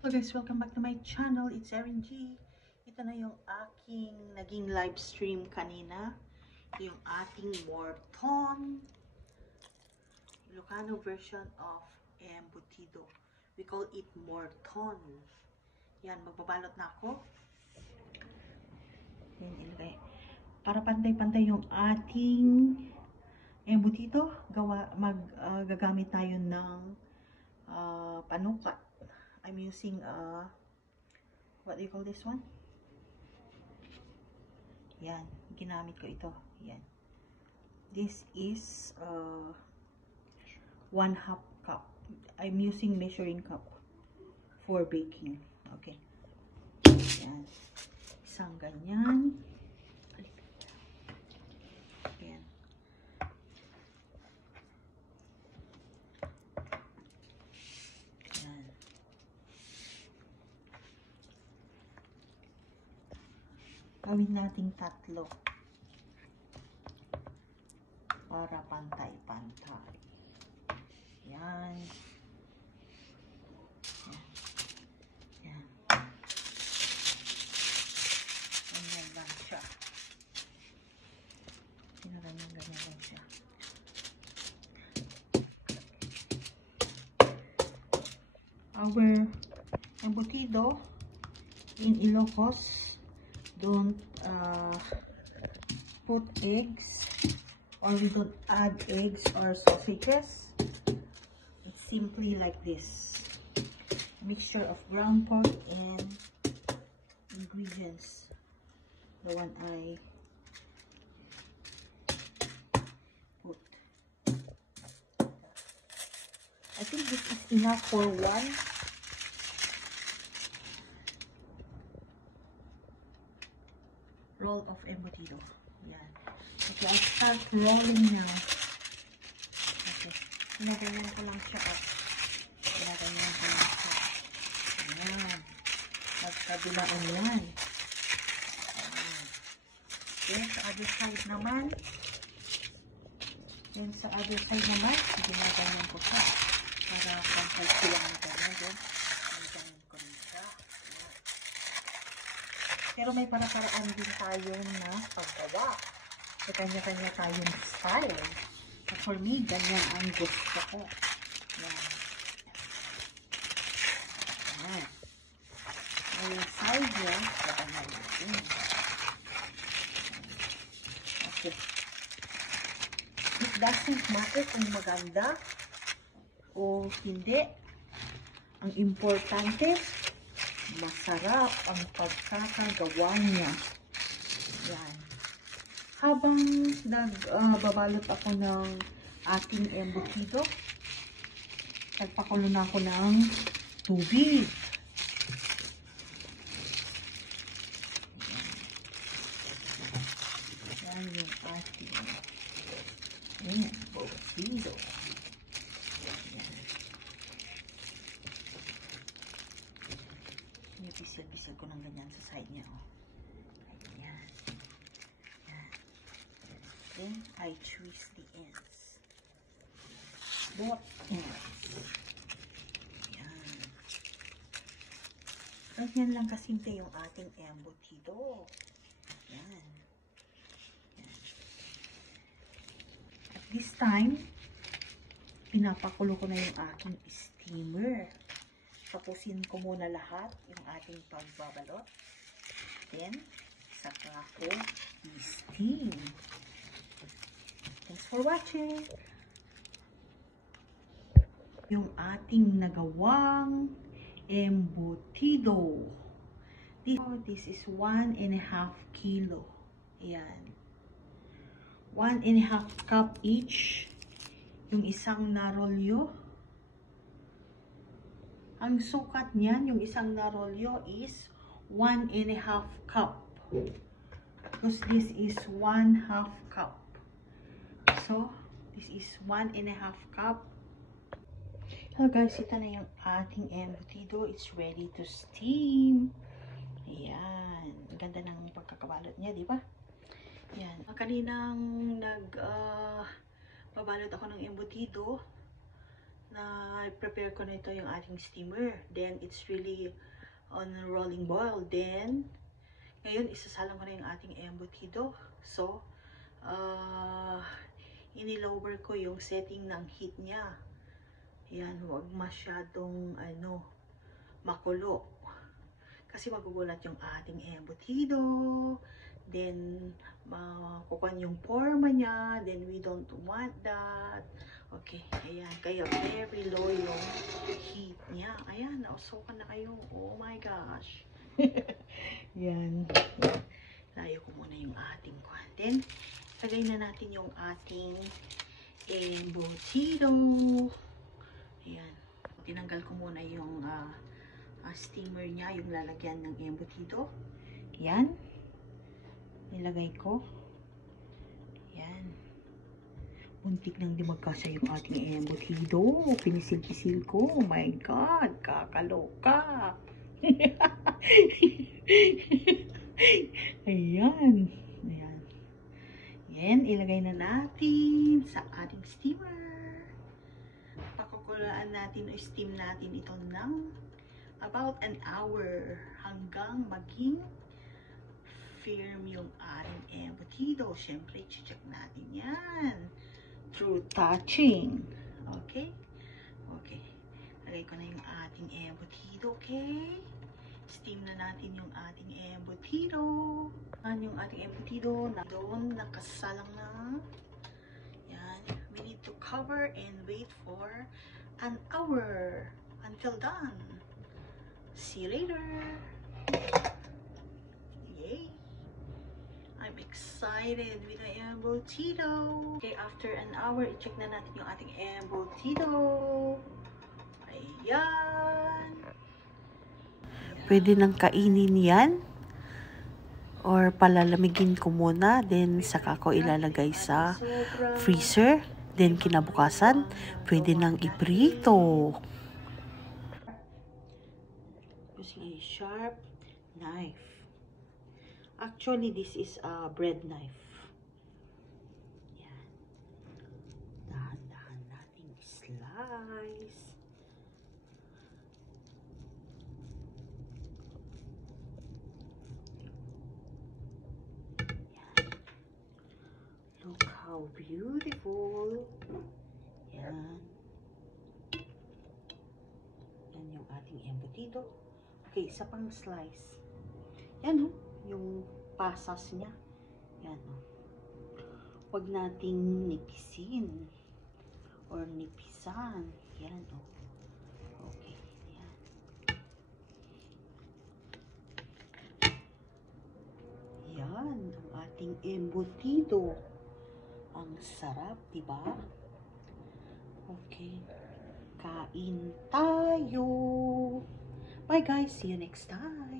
Hello guys, welcome back to my channel. It's Erin G. Ito na yung aking naging live stream kanina. Ito yung ating Morton Ilocano version of embutido. We call it Morton. Yan, magbabalot na ako. Yan, ilagay. Para pantay-pantay yung ating embutido, gagamit tayo ng panukat. I'm using what do you call this one? Yan, ginamit ko ito. Yan. This is 1/2 cup. I'm using measuring cup for baking. Okay. Yan. Isang ganyan. Yan. Yan. Gawin nating 3 para pantay-pantay. Yan. Yan. Ganyan lang siya. Ganyan lang siya. Our embutido in Ilocos don't put eggs, or we don't add eggs or sausages. It's simply like this. A mixture of ground pork and ingredients. The one I put. I think this is enough for one. Roll of embutido. Yan. Okay, I'll start rolling now. Okay. Ginagayan ko lang siya. Ginagayan ko lang siya. Ayan. Magkabilaan yan. Then, sa other side naman. Ginagayan ko siya. Para pangkalsilang na ganyan. Ginagayan ko rin siya. Ayan. Pero may para-paraan din tayo na paggawa. So, kanya-kanya tayong style. So, for me, ganyan ang gusto ko. Yan. Yan. May side yan. So, ganyan natin. Okay. It doesn't matter kung maganda o hindi. Ang importante, masarap ang pagkakagawa niya. Yan. Habang nagbabalot ako ng ating embutido, nagpakulo na ako ng tubig. Yan yung ating embutido. Pisil-pisil ko ng ganyan sa side niya. Oh. Ayan. Ayan. Then, I twist the ends. Both ends. Ayan. Ganyan lang kasimple yung ating embutido. Ayan. Ayan. At this time, pinapakulo ko na yung aking steamer. Tapusin ko muna lahat yung ating pagbabalot. Then, saka ko i-steam. Thanks for watching! Yung ating nagawang embutido. This is 1.5 kilo. Ayan. 1.5 cup each. Yung isang narolyo. Ang sukat niyan, yung isang narolyo is 1.5 cup. Because this is 1/2 cup. So, this is 1.5 cup. Hello guys, ito na yung ating embutido. It's ready to steam. Ayan. Ang ganda ng pagkakabalot niya, di ba? Ayan. Kaninang babalot ako ng embutido, prepare ko na ito yung ating steamer. Then, it's really on rolling boil. Then, ngayon, isasalang ko na yung ating embutido. So, inilower ko yung setting ng heat niya. Yan, huwag masyadong, makulo. Kasi magugulat yung ating embutido. Then, makukuha yung forma niya. Then, we don't want that. Okay, ayan. Kaya, very low yung heat niya. Ayan, nausukan na kayo. Oh my gosh. Yan. Layo ko muna yung ating kwan. Then, lagay na natin yung ating embutido. Ayan. Tinanggal ko muna yung steamer niya, yung lalagyan ng embutido. Ayan. Nilagay ko. Ayan. Muntik nang di magkasya yung ating embutido. Pinisil-pisil ko. Oh my God. Kakaloka. Ayan. Ayan. Ayan. Ilagay na natin sa ating steamer. Pakukulaan natin o steam natin ito ng about an hour hanggang maging firm yung ating embutido. Siyempre, check natin yan through touching. Okay? Okay. Lagay ko na yung ating embutido. Okay? Steam na natin yung ating embutido. Yung ating embutido na doon nakasalang na. Yan. We need to cover and wait for an hour until done. See you later. Yay! I'm excited with the embutido. Okay, after an hour, i-check na natin yung ating embutido. Ayan. Pwede nang kainin yan. Or palalamigin ko muna. Then, saka ko ilalagay sa freezer. Then, kinabukasan, pwede nang iprito. Using a sharp knife. Actually, this is a bread knife. Yan. Dahan-dahan nating slice. Yan. Look how beautiful. Yan. Yan yung ating embutido. Okay, isa pang slice. Yan, yung pasas niya. Yan, huwag nating nipisin or nipisan. Yan, okay, yan. Yan, ang ating embutido. Ang sarap, diba? Okay, kain tayo. Bye guys, see you next time.